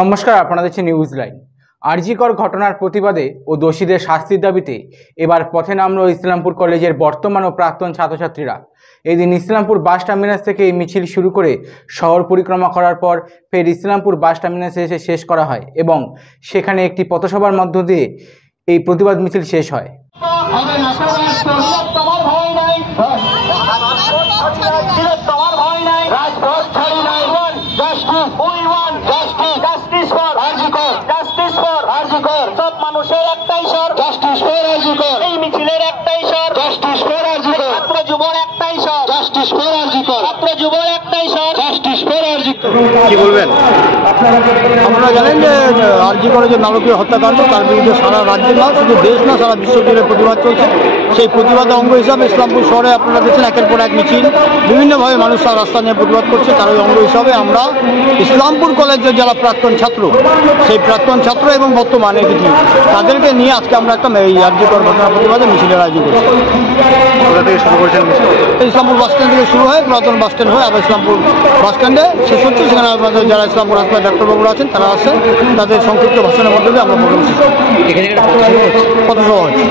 নমস্কার, আপনারা দেখছেন নিউজ লাইন। আরজিকর ঘটনার প্রতিবাদে ও দোষীদের শাস্তির দাবিতে এবার পথে নামলো ইসলামপুর কলেজের বর্তমান ও প্রাক্তন ছাত্রছাত্রীরা। এদিন ইসলামপুর বাস টার্মিনাস থেকে এই মিছিল শুরু করে শহর পরিক্রমা করার পর ফের ইসলামপুর বাস টার্মিনাসে এসে শেষ করা হয় এবং সেখানে একটি পথসভার মধ্য দিয়ে এই প্রতিবাদ মিছিল শেষ হয়। সব মানুষের একটাই স্বর, জাস্টিস ফর আরজিকর। এই মিছিলের একটাই স্বর, জাস্টিস ফর আরজিকর। ছাত্র যুবর একটাই স্বর, জাস্টিস ফর আরজিকর। ছাত্র যুবর একটাই স্বর, জাস্টিস ফর আরজিকর। কি বলবেন? আপনারা জানেন যে আরজিকরের যে নারকীয় হত্যাকাণ্ড, তার বিরুদ্ধে সারা রাজ্যে না, শুধু দেশ না, সারা বিশ্ব জুড়ে প্রতিবাদ চলছে। সেই প্রতিবাদের অঙ্গ হিসাবে ইসলামপুর শহরে আপনারা দেখছেন একের পর এক মিছিল, বিভিন্নভাবে মানুষ তার রাস্তা নিয়ে প্রতিবাদ করছে। তারই অঙ্গ হিসাবে আমরা ইসলামপুর কলেজের যারা প্রাক্তন ছাত্র, সেই প্রাক্তন ছাত্র এবং বর্তমানে কিছু তাদেরকে নিয়ে আজকে আমরা একটা এই আরজিকর ঘটনা প্রতিবাদে মিছিলের আয়োজন করছি। কোথা থেকে শুরু করেছেন? ইসলামপুর বাস স্ট্যান্ড থেকে শুরু হয়, পুরাতন বাস স্ট্যান্ড হয়ে আবার ইসলামপুর বাস স্ট্যান্ডে শেষ হচ্ছে। সেখানে আমাদের যারা ইসলামপুর হাসপাতাল ডাক্তারবাবুরা আছেন তারা আসছেন, তাদের সংক্ষিপ্ত ভাষণের মধ্যে দিয়ে আমরা প্রোগ্রাম শেষ করছি। এখানে পথসভা হচ্ছে।